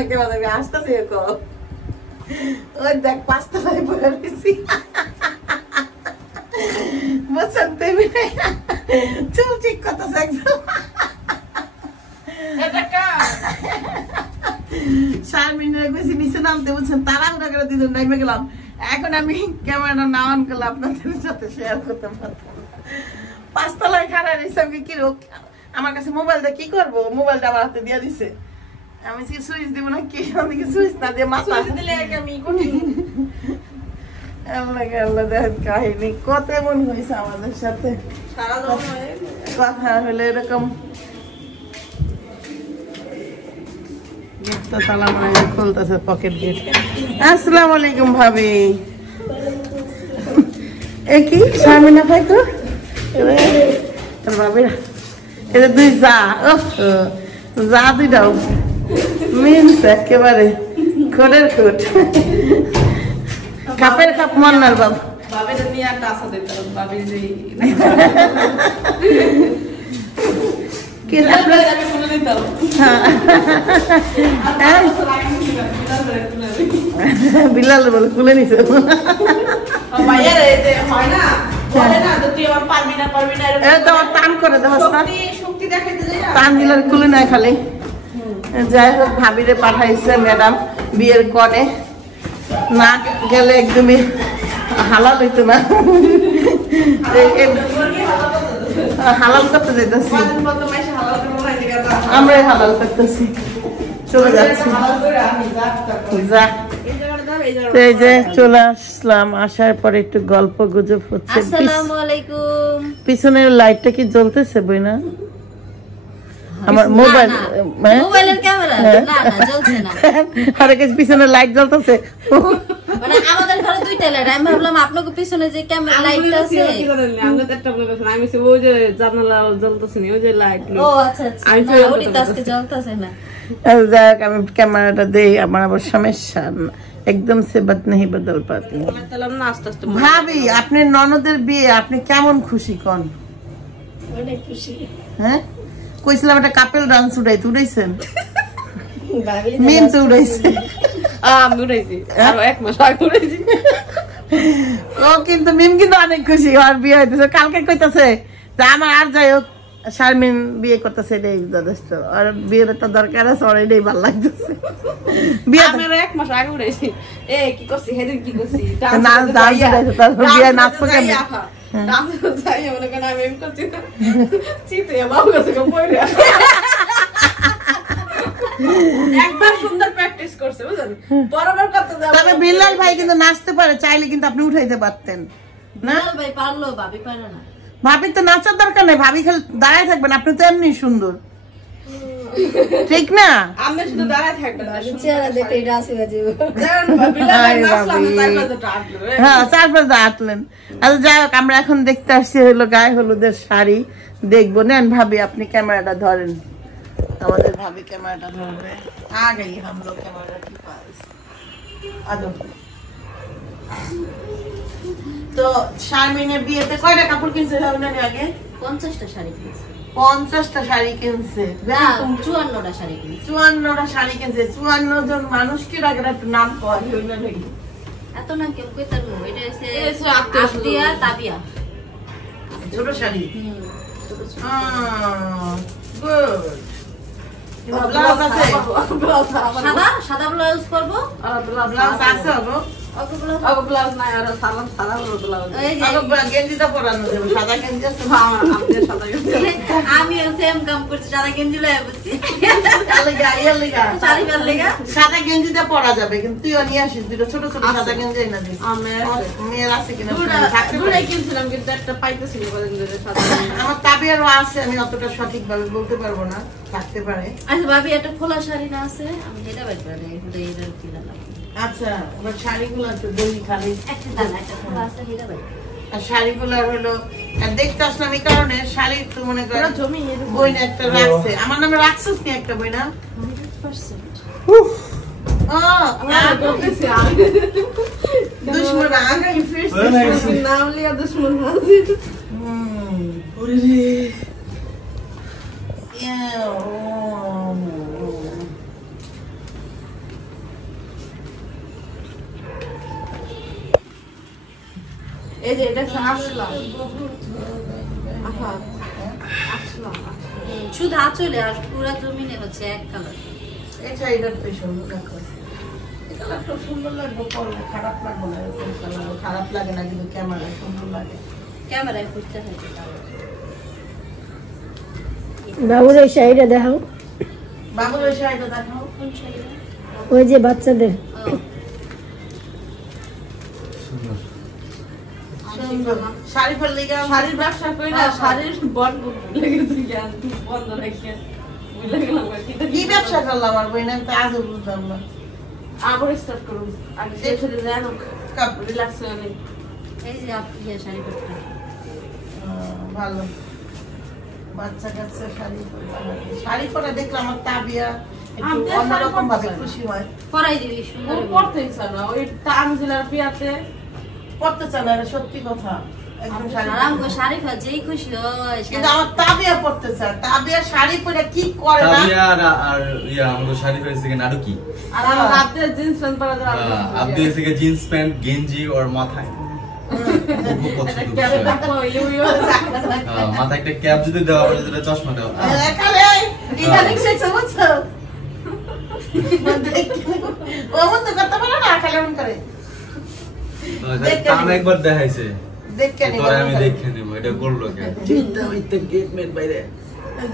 না কেমন আমি আসতেছি এরকম ওই দেখ 5 তলায় পড়ে গেছি বুঝছেন তুমি চুল ঠিক করতেছে একদম শারমিনের বেশি নিচে নামতে বলছেন তাড়াহুড়া করে দুজন নামে গেলাম এখন আমি ক্যামেরাটা না অন করলে আপনাদের সাথে শেয়ার করতে পারতাম 5 তলায় খাড়া রয়েছে আমি কি রোগ আমার কাছে মোবাইলটা কি করবো মোবাইলটা আমার হাতে দিয়ে দিছে আমি কি সুইচ দিব না কি আমি কি সুইচ না দিয়ে মাথা দিলে আমি করি আল্লাহ দেখেন কাহিনী কত এমন হয়েছে আমাদের সাথে কথা হলে এরকম তালা মানে খুলতেছে পকেট গেট আসসালামু আলাইকুম ভাবি এ কি শারমিনা ভাই তো তোর ভাবিরা এটা দুই যা যা দুইটাও মিনস একেবারে খোলের খোট কাপের কাপ মন্নার বাবু বাবিটা নিয়ে একটা আশা দিতে হবে বাবির যে কি আপনার আমি শুনে দিতাম বিলাল বলে খুলে নিছে ভাইয়া রে যে হয় না বলে না তো তুই আমার পারবি না এ তো টান করে দাও শক্তি দেখাইতে যাই টান দিলে খুলে নাই খালি যাই হোক ভাবিরে পাঠাইছে ম্যাডাম বিয়ের কনে না গেলে একদমই হালাল হইতো না হালাল করতে যেতেছি আমরাই হালাল করতেছি চলে যাচ্ছি যা এই যে চলে আসলাম আসার পরে একটু গল্প গুজব হচ্ছে আসসালামু আলাইকুম পিছনের লাইটটা কি জ্বলতেছে বই না আমার মোবাইল মোবাইলের ক্যামেরা না না জ্বলছে না আরে কি পিছনে লাইট জ্বলতেছে মানে আমাদের ঘরে দুইটা লাইট আমি ভাবলাম আপনাদের পিছনে যে ক্যামেরা লাইটটা আছে কি করেন আমরা তো একটা বলেছেন আমি সে ওই যে জানালা জ্বলতেছে না ওই যে লাইট ও আচ্ছা আচ্ছা ওই আজকে জ্বলতেছে না যাক আমি ক্যামেরাটা দেই আমার আবার সমস্যা একদম সে বাত नहीं बदल पाती তাহলে না আস্তে আস্তে ভাবি আপনি ননদের বিয়ে আপনি কেমন খুশি কোন অনেক খুশি হ্যাঁ কইছিলাম একটা কাপল ডান্স উড়াইছেন ভাবি মিম তো উড়াইছে আমি উড়াইছি আর এক মাস আগে উড়াইছি ও কিন্তু মিম কিন্তু অনেক খুশি আর বিয়ে হইতেছে কালকে কইতাছে যে আমার আর যাই হোক শারমিন বিয়ে করতেছে এটাই যথেষ্ট আর বিয়ের তো দরকার আছে আর এটাই ভালো লাগতেছে বিয়ে আমার এক মাস আগে উড়াইছি এ কি করছি হেদিন কি করছি নাচ ডান্স উড়াইছে তারপর বিয়ে নাচবো কেমনে ডান্স যাই মনে করেন আমি এম করছি চিতে বাবু কাছে কইরা একবার সুন্দর প্র্যাকটিস করছে বুঝছেন বরাবর করতে যাবে তবে বিল্লাল ভাই কিন্তু নাচতে পারে চাইলে কিন্তু আপনি উঠাইতে পারতেন না বিল্লাল ভাই পারলো ভাবি পারে না ভাবি তো নাচার দরকার নেই ভাবি খালি দাঁড়ায় থাকবেন আপনি তো এমনি সুন্দর ঠিক না আমি শুধু দাঁড়ায় থাকবেন চেহারা দেখে ডান্স হয়ে যাবে হ্যাঁ তারপর দাঁড়াতলেন আচ্ছা যাই হোক আমরা এখন দেখতে আসছি হলো গায়ে হলুদের শাড়ি দেখবো নেন ভাবি আপনি ক্যামেরাটা ধরেন আমাদের ভাবি ক্যামেরাটা ধরবে আগে हम लोग कैमरा के पास আদো তো শারমিনের বিয়েতে কয়টা কাপড় কিনছে ভাবনা আগে 50টা শাড়ি কিনছে 50টা শাড়ি কিনছে না 54টা শাড়ি কিনছে 54টা শাড়ি কিনছে 54 জন মানুষ কি রাখে একটু নাম কয় হইল নাকি এত নাম কেউ কইতার নয় এটা হচ্ছে আত্মীয় আত্মীয়া তাবিয়া ছোট শাড়ি গুড সাদা সাদা ব্লাউজ করবো ব্লাউজ আছে হবো ব্লাউজ নাই আর সালাম সাদা ব্লাউজ এই যে গেঞ্জিটা পরানো যাবে সাদা গেঞ্জি আছে আমাদের সাদা আমিও সেম কাম করছি সাদা গেঞ্জি লয়ে বসছি শাড়ি ভাল লাগা সাদা গেঞ্জিটা পরা যাবে কিন্তু তুইও নিয়ে আসিস দুটো ছোট ছোট সাদা গেঞ্জি এনে দিস মেয়ের আছে কিনা দুটাই কিনছিলাম কিন্তু একটা পাইতেছিল সাদা আমার তাবিয়ারও আছে আমি অতটা সঠিক ভাবে বলতে পারবো না থাকতে পারে আচ্ছা ভাবি একটা খোলা শাড়ি না আছে আমি এটা বের করে দেই এটা এটা কিনা না আচ্ছা ওর শাড়িগুলো একটু দই খালি একটা দানা একটা খোলা আছে এটা বের আর শাড়িগুলো হলো আর দেখতে আসলাম এই কারণে শাড়ি তো মনে করো জমি বই না একটা রাখছে আমার নামে রাখছিস নি একটা বই না 100% ও দুশ্মন আগে ফির নাম লিয়া দুশ্মন হাসি ওরে রে এই যে এটা আসলাম আহা আসলাম শুধু আঁচলে আর পুরা জমিনে হচ্ছে এক কালার। এটা এটার তো সুন্দর লাগছে। এই কালারটা সুন্দর লাগবে, পরলে খারাপ লাগবে না। এরকম কালার খারাপ লাগে না, কিন্তু ক্যামেরায় সুন্দর লাগে। ক্যামেরায় খুঁজতে হয়েছে বাবুর ওই শাড়িটা দেখাও, বাবুর ওই শাড়িটা দেখাও। কোন শাড়ি? ওই যে বাচ্চাদের। সুন্দর শাড়ি পরলে কি শাড়ির ব্যবসা করি না, শাড়ির বন্ধ লেগেছে জ্ঞান বন্ধ রেখে বুঝলে গেলাম কি ব্যবসা করলাম আর বই না, তো আজও বুঝলাম না। আবার স্টার্ট করুন আগে শেষে জানো কাপ রিল্যাক্স হয়ে নেই এই যে আপনি শাড়ি পরতে ভালো বাচ্চা কাচ্চা শাড়ি পরা, শাড়ি পরা দেখলে আমার তাবিয়া একটু আপনি অন্যরকম ভাবে শাড়ি খুশি হয়। পরাই দিবি ও সুন্দর। পড়তে ইচ্ছা না ওই তানজিলার বিয়াতে পড়তে চায় না, এটা সত্যি কথা। একদম শাড়ি আরাম পরতে করে চায়। শাড়ি পরা যেই খুশি হয় কিন্তু আমার তাবিয়া পড়তে চায়, তাবিয়া শাড়ি পরে কি করে না। তাবিয়া আর ইয়া আমাদের শাড়ি পরেছে কি নাটকি, আর আমার রাতে জিন্স প্যান্ট পরা যায় আপনি এসে জিন্স প্যান্ট গেঞ্জি ওর মাথায় খুব পছন্দ মাথায় একটা ক্যাপ যদি দেওয়া হয়, যদি চশমা দেওয়া হয়। এখানে ইদানিং শেখছে বুঝছো, ও মতো করতে পারে না, খালি এমন করে কাম একবার দেখাইছে, দেখে নি তোরে আমি দেখে নিব, এটা করলো কে চিন্তা হইতে গেট মেট বাইরে।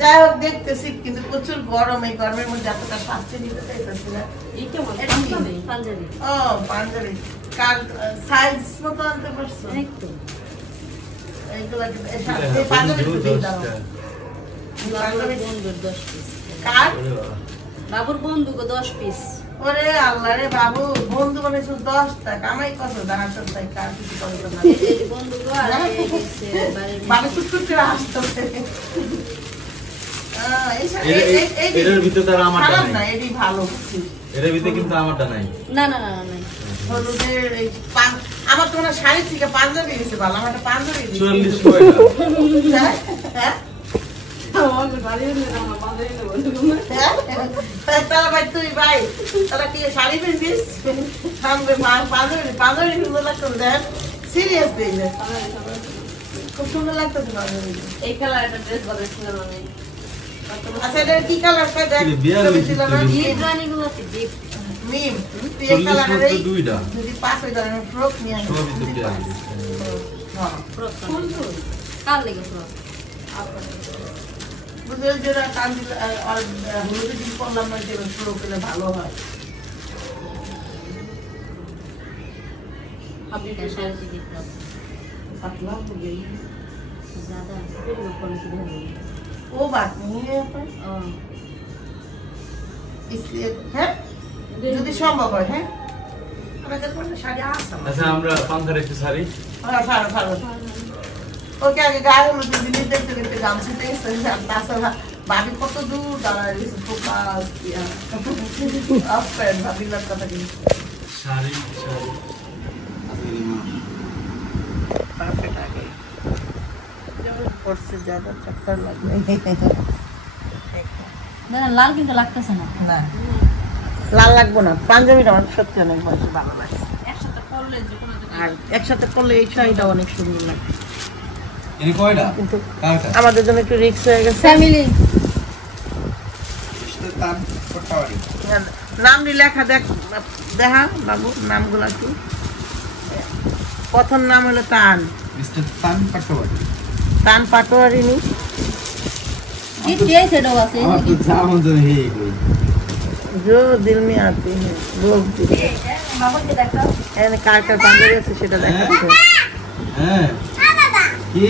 যাই হোক দেখতেছি, কিন্তু প্রচুর গরম। এই গরমের মধ্যে এতটা শাস্তি নিতে চাইতেছি না। এই কেমন এটা কি পাঞ্জাবি? ও পাঞ্জাবি কার সাইজ মতো আনতে পারছো? একটু এইগুলা এই পাঞ্জাবি একটু দিয়ে দাও। বাবুর বন্ধুর 10 পিস। কার? বাবুর বন্ধুকে 10 পিস। ওরে আল্লাহ রে বাবু, বন্ধু মানে শুধু 10 টাকা কামাই কত দাঁড়া সব তাই কার কিছু করবে না। এই যে বন্ধুকে আর এই হচ্ছে বাড়ির বাবু চুপ করে আসতে এর ভিতরে তার আমারটা খারাপ না, নাই, এটাই ভালো বুঝছিস। এর ভিতরে কিন্তু আমারটা নাই। না না না না হলুদের এই আমার তো মনে হয় শাড়ির থেকে পাঞ্জাবি গেছে ভালো। আমার একটা পাঞ্জাবি দিয়েছে। 44 কয়টা? হ্যাঁ আমার বাড়ি নিয়ে আমার বাড়ি নিয়ে তাহলে ভাই তুই ভাই তাহলে কি শাড়ি পিনছিস? থামবে পাঞ্জাবি পাঞ্জাবি সুন্দর লাগতো, দেখ সিরিয়াস দেখলে খুব সুন্দর লাগতো পাঞ্জাবি। এই কালার একটা ড্রেস বানাইছিলাম আমি আচ্ছা এটা কি কালার কয় দেখ? কি বিয়ার ছবি ছিল না? এই রানীগুলোতে গিফট। মিম তুই এই 40 কালারের মধ্যে দুইটা যদি পাস হয়ে যায় ফ্রক নিয়ে আসবি। সবই তো বিয়ার। হ্যাঁ কার লেগে ফ্রক? বুঝলে যেটা কান্দিল আর হলুদের দিন পড়লাম না, যে ফ্রক হলে ভালো হয়। আপনি का शायद गिफ्ट कर पातला हो गई ज्यादा फिर ऊपर की धरी वो बात नहीं है अपन इसलिए है যদি সম্ভব হয়। হ্যাঁ আমাদের কোনটা শাড়ি আসছে? আচ্ছা আমরা পাঙ্খার একটা শাড়ি হ্যাঁ ভালো ভালো ওকে আগে গায়ে মধ্যে জিনিস দেখতে দেখতে গামছিতে তাছাড়া ভাবি কত দূর দাঁড়ায় ফোকাস আপনার ভাবি কথা কি শাড়ি শাড়ি परफेक्ट आ गई और से ज्यादा चक्कर लग गई না লাল কিন্তু লাগতেছে না না লাল লাগবো না পাঞ্জাবিটা আমার সত্যি অনেক ভালো লাগে একসাথে পরলে যে কোনো আর একসাথে করলে এই শাড়িটা অনেক সুন্দর লাগে ইনি কয়টা কিন্তু কারটা আমাদের জন্য একটু রিস্ক হয়ে গেছে ফ্যামিলি তান পট্টাবাড়ি নাম লেখা দেখ দেখা বাবু নামগুলো কি প্রথম নাম হলো তান মিস্টার তান পট্টাবাড়ি तान पाटोरी नहीं गिफ्ट ये से डो আছে আমার তো জামন তো হে কই जो दिल में आती है बोल दीजिए বাবাকে দেখাও एने कार का पंजरे से সেটা দেখাচ্ছে হ্যাঁ কি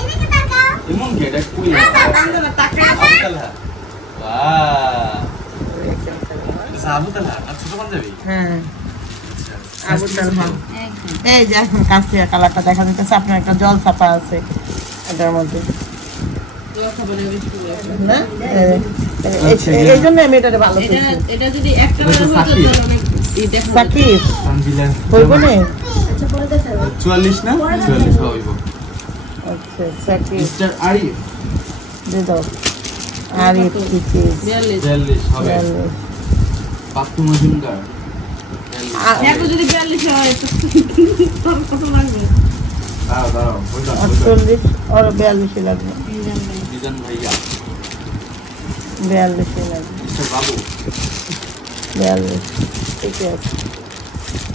এদিকে তাকাও এমন কি এটা কই पंजरा ताके আবুতালা বাহ এটা আবুতালা না ছোট পাঞ্জাবি হ্যাঁ আবুতাল হ্যাঁ একদম এই যে কাছে কালারটা দেখা যাচ্ছে আপনার একটা জল ছাপা আছে এটার মধ্যে না এই জন্য আমি এটারে ভালো এটা পেয়েছি এটা যদি এক কালার হতো তাহলে অনেক এই দেখো সাকিব তানজিলা হইব না আচ্ছা পরে দেখাও 44 না 44 হইব আচ্ছা সাকিব মিস্টার আরিফ দে দাও আর এই কিছু 42 হবে পাস্তু মজুমদার এখন যদি 42 হয় তো কত লাগবে দাঁড়াও বুঝলাম 48 আর 42 লাগবে মিজান ভাইয়া 42 লাগবে মিস্টার বাবু 42 ঠিক আছে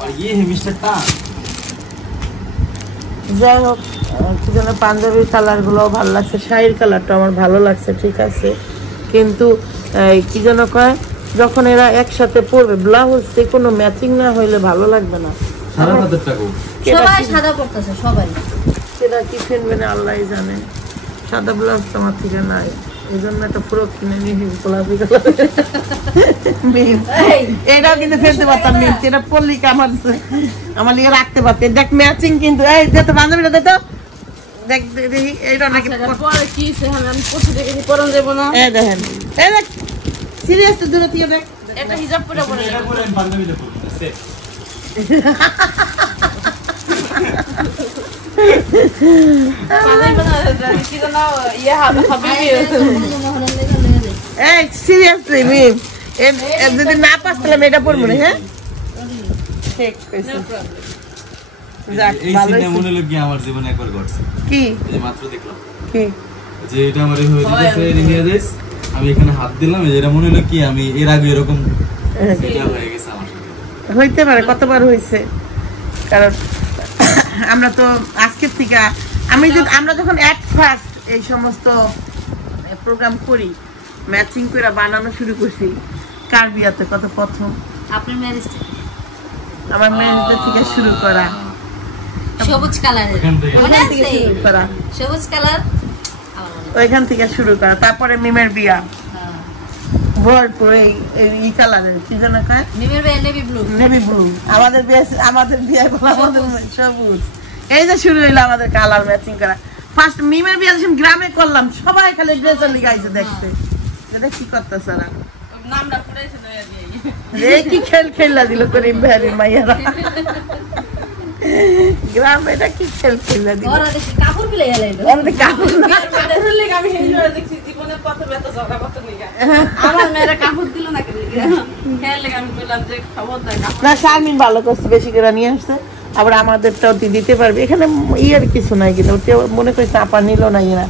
और ये है मिस्टर टान যাই হোক কি যেন পাঞ্জাবির কালারগুলো ভালো লাগছে শাড়ির কালারটা আমার ভালো লাগছে ঠিক আছে কিন্তু কি যেন কয় যখন এরা একসাথে পরবে ব্লাউজ কোনো ম্যাচিং না হইলে ভালো লাগবে না 7,500 টাকা সবাই সাদা পড়তেছে সবাই সেটা কি কিনবে না আল্লাহই জানে সাদা ব্লাউজ তো আমার থেকে নাই এই জন্য একটা ফ্রক কিনে নিয়ে গোলাপি কালার এটাও কিন্তু ফেলতে পারতাম মিম এটা পরলি কি আমার লিগে রাখতে পারতে দেখ ম্যাচিং কিন্তু এই যে তো বান্ধবীটা দে তো দেখ দেখি এইটা নাকি পরে কি আমি পড়তে দেখি পরন দেব না এই দেখেন এই দেখ সিরিয়াস তো দূরে থেকে দেখ এটা হিজাব পরে পরে এটা পরে আমি পাঞ্জাবিতে পরব সেট সাদাই বানা কি জানো ইয়া হাবিবি এই সিরিয়াসলি মিম এর যদি না পাস তাহলে এটা পরবো না হ্যাঁ ঠিক কইছো যাক এই ভালো সিনটা মনে হলো কি আমার জীবনে একবার ঘটছে কি এই যে মাত্র দেখলাম কি যে এটা আমার হয়ে যেতেছে রিমিয়া দেশ আমি এখানে হাত দিলাম এটা মনে হলো কি আমি এর আগে এরকম এটা হয়ে গেছে আমার সাথে হইতে পারে কতবার হয়েছে কারণ আমরা তো আজকের থেকে আমরা যখন এট ফার্স্ট এই সমস্ত প্রোগ্রাম করি ম্যাচিং করে বানানো শুরু করছি কার বিয়াতে কত প্রথম আপনার ম্যারেজ আমার ম্যারেজটা থেকে শুরু করা সবুজ কালারের এখান থেকে মনে ওইখান থেকে আছে শুরু করা সবুজ কালার ওইখান থেকে শুরু করা তারপরে মিমের বিয়া ভরপুর এই কালারের কি যেন কয় মিমের ভাই নেভি ব্লু নেভি ব্লু আমাদের বিয়ে বলা আমাদের সবুজ এই যে শুরু হইলো আমাদের কালার ম্যাচিং করা ফার্স্ট মিমের বিয়ে যখন গ্রামে করলাম সবাই খালি ড্রেসের লিগে আইছে দেখতে এটা কি করতেছ না নামটা পড়েছে নয়া দিয়ে রে কি খেলা দিল করিম ভাই মাইয়ারা গ্রামে এটা কি খেলা দিল ওরা দেখি কাপড় বিলে এলাইলো আমাদের কাপড় না কাপড় লেগে আমি এই জন্য দেখছি জীবনে কত ব্যথা ঝগড়া কত লেগে আমার মেয়েরা কাপড় দিল না কেন খেয়াল লেগে আমি বললাম যে খবর দেয় না শারমিন ভালো করছে বেশি করে নিয়ে আসছে আবার আমাদেরটাও দিতে পারবে এখানে ইয়ার কিছু নাই কিন্তু মনে করছে আপা নিল না ইয়া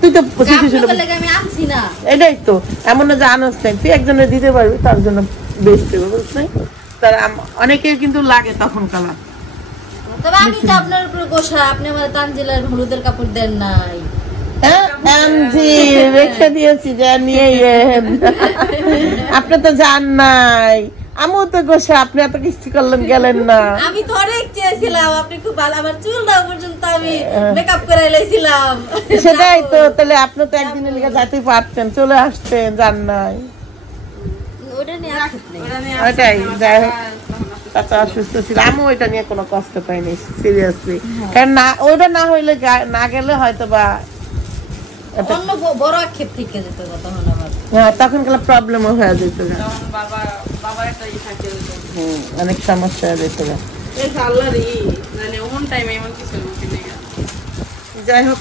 তুই তো আপনাদের লাগি আমি আনছি না এটাই তো এমন না যে আনস নাই তুই একজনের দিতে পারবি তার জন্য বেস্ট হবে বুঝলি তার অনেকের কিন্তু লাগে তখন কালার তবে আমি তো আপনার উপর গোসা আপনি আমার তানজিলার হলুদের কাপড় দেন নাই রেখে দিয়েছি যে নিয়ে আপনি তো জান নাই আমিও তো গোসা আপনি এত কিছু করলেন গেলেন না আমি তো অনেক চেয়েছিলাম আপনি খুব ভালো আমার চুল দাও পর্যন্ত আমি মেকআপ করে লাইছিলাম সেটাই তো তাহলে আপনি তো একদিনের লিগে যাইতে পারতেন চলে আসতেন জান নাই ওটা নিয়ে আসলে ওটাই যাই হোক তাতে অসুস্থ ছিল আমিও ওইটা নিয়ে কোনো কষ্ট পাইনি সিরিয়াসলি কারণ না ওইটা না হইলে না গেলে হয়তো বা অন্য বড় আক্ষেপ থেকে যেত তখন আবার তখন গেলে প্রবলেমও হয়ে যেত তখন বাবার একটা ই থাকে অনেক সমস্যা হয়ে যেত এই আল্লাহরই মানে ওন টাইমে এমন কিছু হচ্ছে না যাই হোক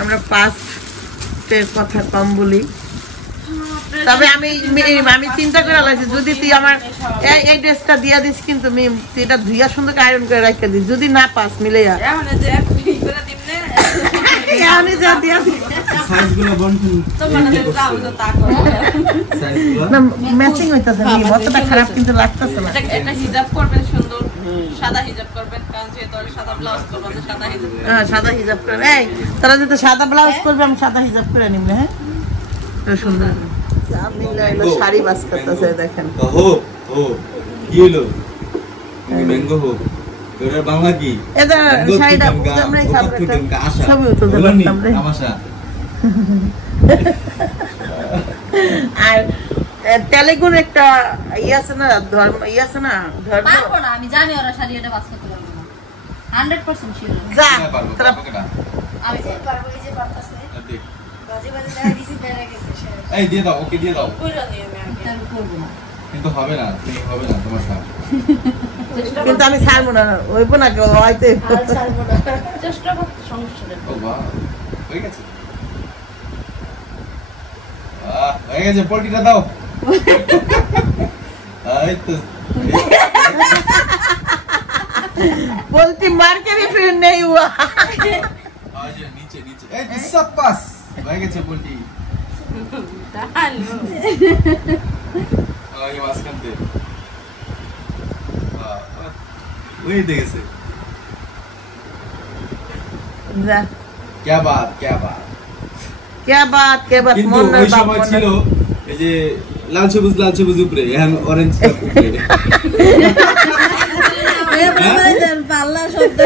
আমরা পাস্টের কথা কম বলি তবে আমি চিন্তা করে লাগছি যদি তুই আমার এই ড্রেসটা দিয়া দিস কিন্তু মিম তুই এটা ধুইয়া সুন্দর আয়রন করে রাখতে দিস যদি না পাস মিলে যা এখন যে ই করে দিমনে আমি যা দিয়া দিস সাইজগুলো বন্টন তো মানে যাও তো তা করে সাইজগুলো না ম্যাচিং হইতাছে মিম অতটা খারাপ কিন্তু লাগতেছে না একটা হিজাব করবেন সুন্দর সাদা হিজাব করবেন কারণ যে তোর সাদা ব্লাউজ করবেন সাদা হিজাব সাদা হিজাব করে এই তোরা যদি সাদা ব্লাউজ করবে আমি সাদা হিজাব করে নিব হ্যাঁ সুন্দর শাড়ি বাস করতেছে দেখেন কি হলো ম্যাঙ্গো হো এটার বাংলা কি এটা শাড়িটা আমরা খাবো ছবি তুলতে পারতাম রে তামাশা আর তেলেগুর একটা আছে না ধর্ম ধর্ম পারবো না আমি জানি ওরা শাড়ি এটা বাস করতে পারবো না 100% শিওর যা তোরা আমি যে পারবো এই যে পারতাছে বাজে বাজে দিছি বেরে গেছে এই দিয়ে দাও ওকে দিয়ে দাও কইরা নিয়ে আমি আমি করব না কিন্তু হবে না তুমি হবে না তোমার সাথে কিন্তু আমি ছাড়বো না হইব না কেউ হয়তো আর ছাড়বো না চেষ্টা করতে সমস্যা নেই ও বাহ হয়ে গেছে হয়ে গেছে পল্টিটা দাও এই তো बोलती मार के भी फिर नहीं हुआ আজ নিচে নিচে এই সাপাস হয়ে গেছে বলটি আগে মাসখান দে ওই দেখেছে जा क्या बात क्या बात क्या बात কিন্তু मन ওই সময় ছিল এই যে লাল সবুজ উপরে এখন অরেঞ্জ উপরে পাল্লা শব্দ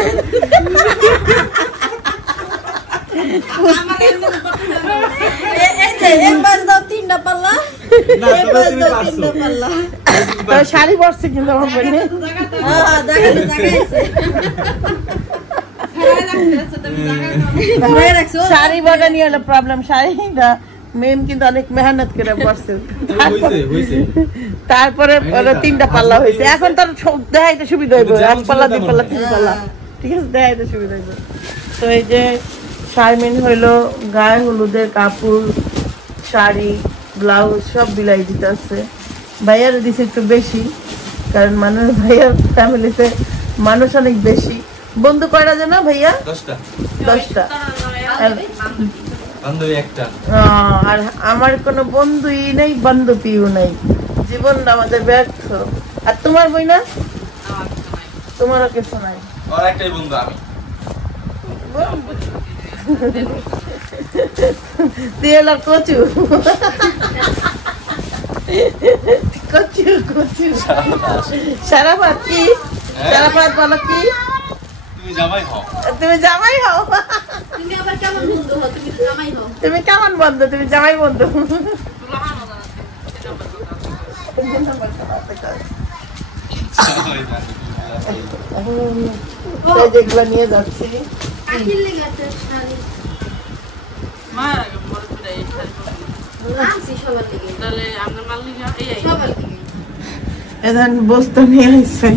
एक बार दाও তিনটা পাল্লা एक बार दाও তিনটা পাল্লা तो শাড়ি পরছে কিন্তু আমার বোনে হ্যাঁ জায়গাটা শাড়ি বড় নিয়ে হলো প্রবলেম শাড়িটা মেম কিন্তু অনেক মেহনত করে পরছে হইছে তারপরে ওরা তিনটা পাল্লা হয়েছে এখন তার দেখাইতে সুবিধা হইব এক পাল্লা দুই পাল্লা তিন পাল্লা ঠিক আছে দেখাইতে সুবিধা হইব তো এই যে শারমিন হইলো গায়ে হলুদের কাপড় শাড়ি ব্লাউজ সব বিলাই দিতেছে ভাইয়ার দিছে একটু বেশি কারণ মানুষ ভাইয়ার ফ্যামিলিতে মানুষ অনেক বেশি বন্ধু কয়টা জানো ভাইয়া 10টা বান্ধবী একটা আর আমার কোনো বন্ধুই নেই বান্ধবীও নেই জীবনটা আমাদের ব্যর্থ আর তোমার বই না তোমারও কিছু নাই আর একটাই বন্ধু আমি তুই এলো কচু কচু কচু সারাপাত কি সারাপাত বলো কি তুমি জামাই হও তুমি জামাই হও তুমি আবার কেমন বন্ধু হও তুমি তো জামাই হও তুমি কেমন বন্ধু তুমি জামাই বন্ধু যেগুলো নিয়ে যাচ্ছি আখির লেগে আছে শাড়ি আনছি সবার লেগে সবার লেগে इधर बोस्ता नहीं ऐसे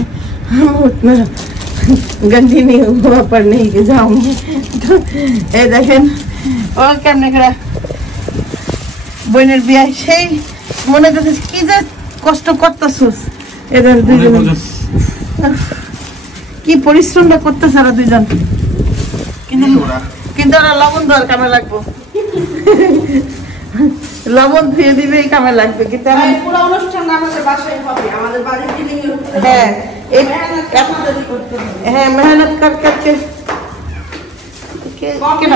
हम उतना गंजी नहीं हुआ पर नहीं के जाऊंगी तो ये देखें और কেমনে করে বোনের বিয়ে সেই মনে তো কি যে কষ্ট করতেছস এদের দুইজন কি পরিশ্রমটা করতেছ আর দুইজন কিন্তু ওরা লবণ দেওয়ার কামে লাগবো লবণ ধুয়ে দিবে এই কামে লাগবে কিন্তু পুরো অনুষ্ঠান আমাদের বাসায় হবে আমাদের বাড়ির দিনে হ্যাঁ হ্যাঁ মেহনত কর করকে কেন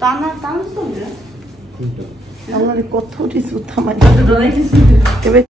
টানা টানা তো আমার কত রিস উঠামাই